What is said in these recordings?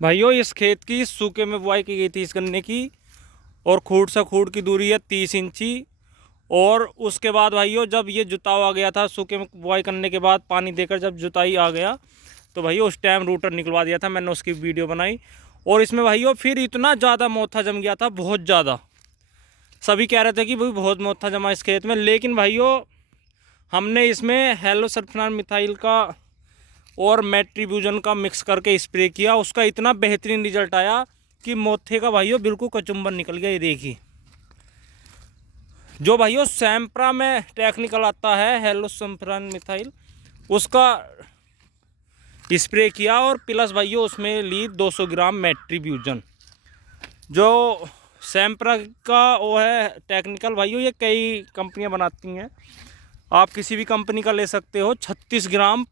भाइयों इस खेत की सूखे में बुआई की गई थी इस गन्ने की। और खूंट से खूंट की दूरी है 30 इंची। और उसके बाद भाइयों जब ये जुताव आ गया था, सूखे में बुआई करने के बाद पानी देकर जब जुताई आ गया, तो भाइयों उस टाइम रूटर निकलवा दिया था मैंने, उसकी वीडियो बनाई। और इसमें भाइयों फिर इतना ज़्यादा मोथा जम गया था, बहुत ज़्यादा। सभी कह रहे थे कि भाई बहुत मोथा जमा इस खेत में, लेकिन भाइयों हमने इसमें हेलो सल्फोनाल मिथाइल का और मेट्रीब्यूजन का मिक्स करके स्प्रे किया। उसका इतना बेहतरीन रिजल्ट आया कि मोथे का भाइयों बिल्कुल कचुम्बन निकल गया। ये देखिए, जो भाइयों सैम्प्रा में टेक्निकल आता है हेलो सल्फोनाल मिथाइल, उसका स्प्रे किया। और प्लस भाइयों उसमें ली 200 ग्राम मेट्रीब्यूजन। जो सैम्प्रा का वो है टेक्निकल भाइयों, ये कई कंपनियां बनाती हैं, आप किसी भी कंपनी का ले सकते हो। 36 ग्राम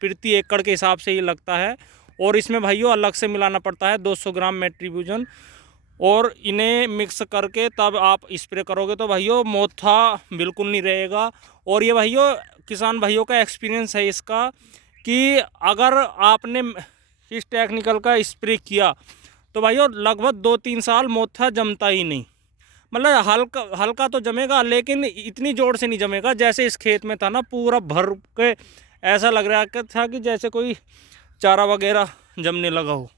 प्रति एकड़ के हिसाब से ये लगता है। और इसमें भाइयों अलग से मिलाना पड़ता है 200 ग्राम मेट्रीब्यूजन। और इन्हें मिक्स करके तब आप स्प्रे करोगे तो भाइयों मोथा बिल्कुल नहीं रहेगा। और ये भाइयों किसान भाइयों का एक्सपीरियंस है इसका, कि अगर आपने इस टेक्निकल का स्प्रे किया तो भाइयों लगभग 2-3 साल मोथा जमता ही नहीं। मतलब हल्का हल्का तो जमेगा, लेकिन इतनी जोर से नहीं जमेगा जैसे इस खेत में था ना, पूरा भर के ऐसा लग रहा था कि जैसे कोई चारा वगैरह जमने लगा हो।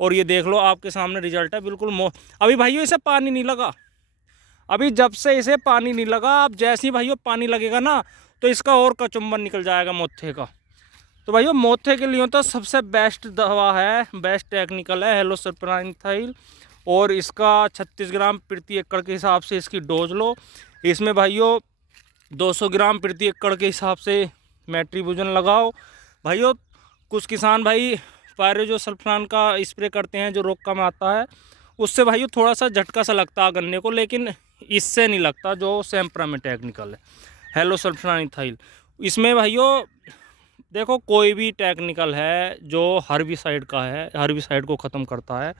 और ये देख लो आपके सामने रिजल्ट है बिल्कुल। अभी भाइयों इसे पानी नहीं लगा, अभी जब से इसे पानी नहीं लगा, अब जैसे ही भाइयों पानी लगेगा ना तो इसका और कचुम्बन निकल जाएगा मोथे का। तो भाइयों मोथे के लिए तो सबसे बेस्ट दवा है, बेस्ट टेक्निकल है हेलो सल्फोनाल। और इसका 36 ग्राम प्रति एकड़ के हिसाब से इसकी डोज लो। इसमें भाइयों 200 ग्राम प्रति एकड़ के हिसाब से मेट्रीब्यूजन लगाओ। भाइयों कुछ किसान भाई पायरेजो सल्फोनाल का स्प्रे करते हैं जो रोग में आता है, उससे भाइयों थोड़ा सा झटका सा लगता है गन्ने को, लेकिन इससे नहीं लगता जो सैम्प्रा में टेक्निकल है हेलो सल्फोनाल। इसमें भाइयों देखो कोई भी टेक्निकल है जो हर्बिसाइड का है, हर्बिसाइड को ख़त्म करता है,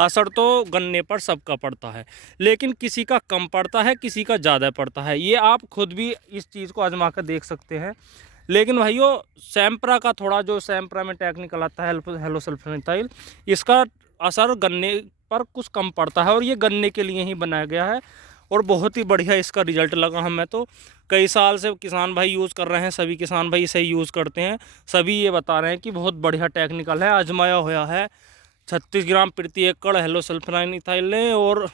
असर तो गन्ने पर सबका पड़ता है, लेकिन किसी का कम पड़ता है, किसी का ज़्यादा पड़ता है। ये आप खुद भी इस चीज़ को आजमा कर देख सकते हैं। लेकिन भाइयों सैम्प्रा का थोड़ा, जो सैम्प्रा में टेक्निकल आता है हेलो सल्फोनाल, इसका असर गन्ने पर कुछ कम पड़ता है। और ये गन्ने के लिए ही बनाया गया है और बहुत ही बढ़िया इसका रिजल्ट लगा हमें तो। कई साल से किसान भाई यूज़ कर रहे हैं, सभी किसान भाई इसे यूज़ करते हैं, सभी ये बता रहे हैं कि बहुत बढ़िया टेक्निकल है, आजमाया हुआ है। 36 ग्राम प्रति एकड़ हेलो सल्फोनाल लें और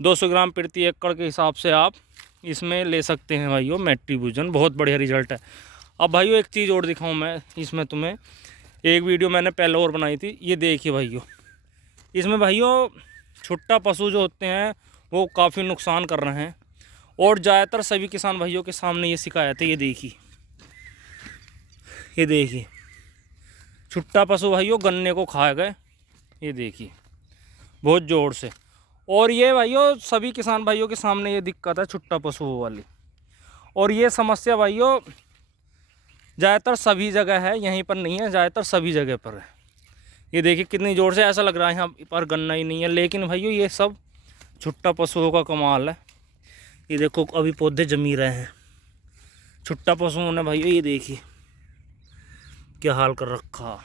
200 ग्राम प्रति एकड़ के हिसाब से आप इसमें ले सकते हैं भाइयों मेट्रीब्यूजन। बहुत बढ़िया रिजल्ट है। अब भाइयों एक चीज़ और दिखाऊं मैं इसमें तुम्हें, एक वीडियो मैंने पहले और बनाई थी, ये देखिए भाइयों। इसमें भाइयों छुट्टा पशु जो होते हैं वो काफ़ी नुकसान कर रहे हैं। और ज़्यादातर सभी किसान भाइयों के सामने ये शिकायत है। ये देखिए, ये देखिए छुट्टा पशु भाइयों गन्ने को खा गए, ये देखिए बहुत ज़ोर से। और ये भाइयों सभी किसान भाइयों के सामने ये दिक्कत है छुट्टा पशुओं वाली। और ये समस्या भाइयों ज़्यादातर सभी जगह है, यहीं पर नहीं है, ज़्यादातर सभी जगह पर है। ये देखिए कितनी ज़ोर से, ऐसा लग रहा है यहाँ पर गन्ना ही नहीं है, लेकिन भाइयों ये सब छुट्टा पशुओं का कमाल है। ये देखो अभी पौधे जमी रहे हैं छुट्टा पशुओं ने भाइयों, ये देखिए क्या हाल कर रखा।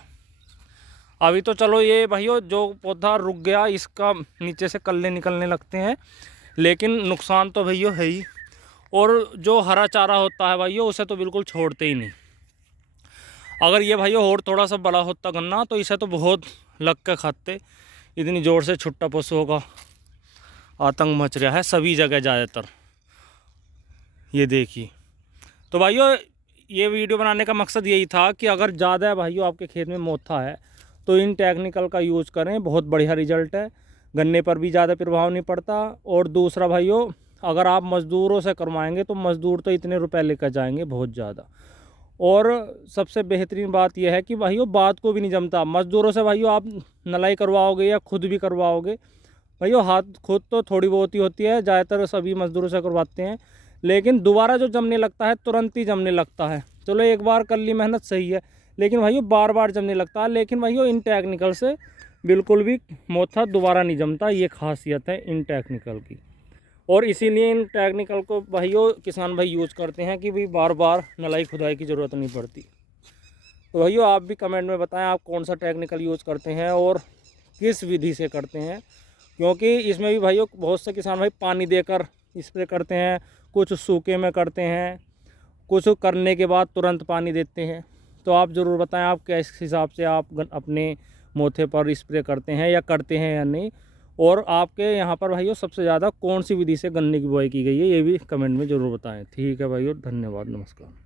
अभी तो चलो ये भाइयों जो पौधा रुक गया इसका नीचे से कल्ले निकलने लगते हैं, लेकिन नुकसान तो भाइयों है ही। और जो हरा चारा होता है भाइयों उसे तो बिल्कुल छोड़ते ही नहीं। अगर ये भाइयों और थोड़ा सा बड़ा होता गन्ना तो इसे तो बहुत लग के खाते। इतनी ज़ोर से छुट्टा पशुओं का आतंक मच रहा है सभी जगह ज़्यादातर, ये देखिए। तो भाइयों ये वीडियो बनाने का मकसद यही था कि अगर ज़्यादा भाइयों आपके खेत में मोथा है तो इन टेक्निकल का यूज़ करें, बहुत बढ़िया रिजल्ट है, गन्ने पर भी ज़्यादा प्रभाव नहीं पड़ता। और दूसरा भाइयों अगर आप मज़दूरों से करवाएंगे तो मज़दूर तो इतने रुपए लेकर जाएंगे बहुत ज़्यादा। और सबसे बेहतरीन बात यह है कि भाइयों बात को भी नहीं जमता मज़दूरों से। भाइयों आप नलाई करवाओगे या खुद भी करवाओगे, भाइयों हाथ खुद तो थोड़ी बहुत ही होती है, ज़्यादातर सभी मज़दूरों से करवाते हैं, लेकिन दोबारा जो जमने लगता है तुरंत ही जमने लगता है। चलो एक बार कर ली मेहनत सही है, लेकिन भाइयों बार बार जमने लगता है। लेकिन भाइयों इन टेक्निकल से बिल्कुल भी मोथा दोबारा नहीं जमता, ये खासियत है इन टेक्निकल की। और इसीलिए इन टेक्निकल को भाइयों किसान भाई यूज़ करते हैं कि भाई बार बार नलाई खुदाई की ज़रूरत नहीं पड़ती। तो भाइयों आप भी कमेंट में बताएं आप कौन सा टेक्निकल यूज़ करते हैं और किस विधि से करते हैं, क्योंकि इसमें भी भाइयों बहुत से किसान भाई पानी देकर स्प्रे करते हैं, कुछ सूखे में करते हैं, कुछ करने के बाद तुरंत पानी देते हैं। तो आप ज़रूर बताएं आप किस हिसाब से आप अपने मोथे पर स्प्रे करते हैं या करते हैं या नहीं, और आपके यहाँ पर भाइयों सबसे ज़्यादा कौन सी विधि से गन्ने की बुआई की गई है, ये भी कमेंट में ज़रूर बताएं। ठीक है भाइयों, धन्यवाद, नमस्कार।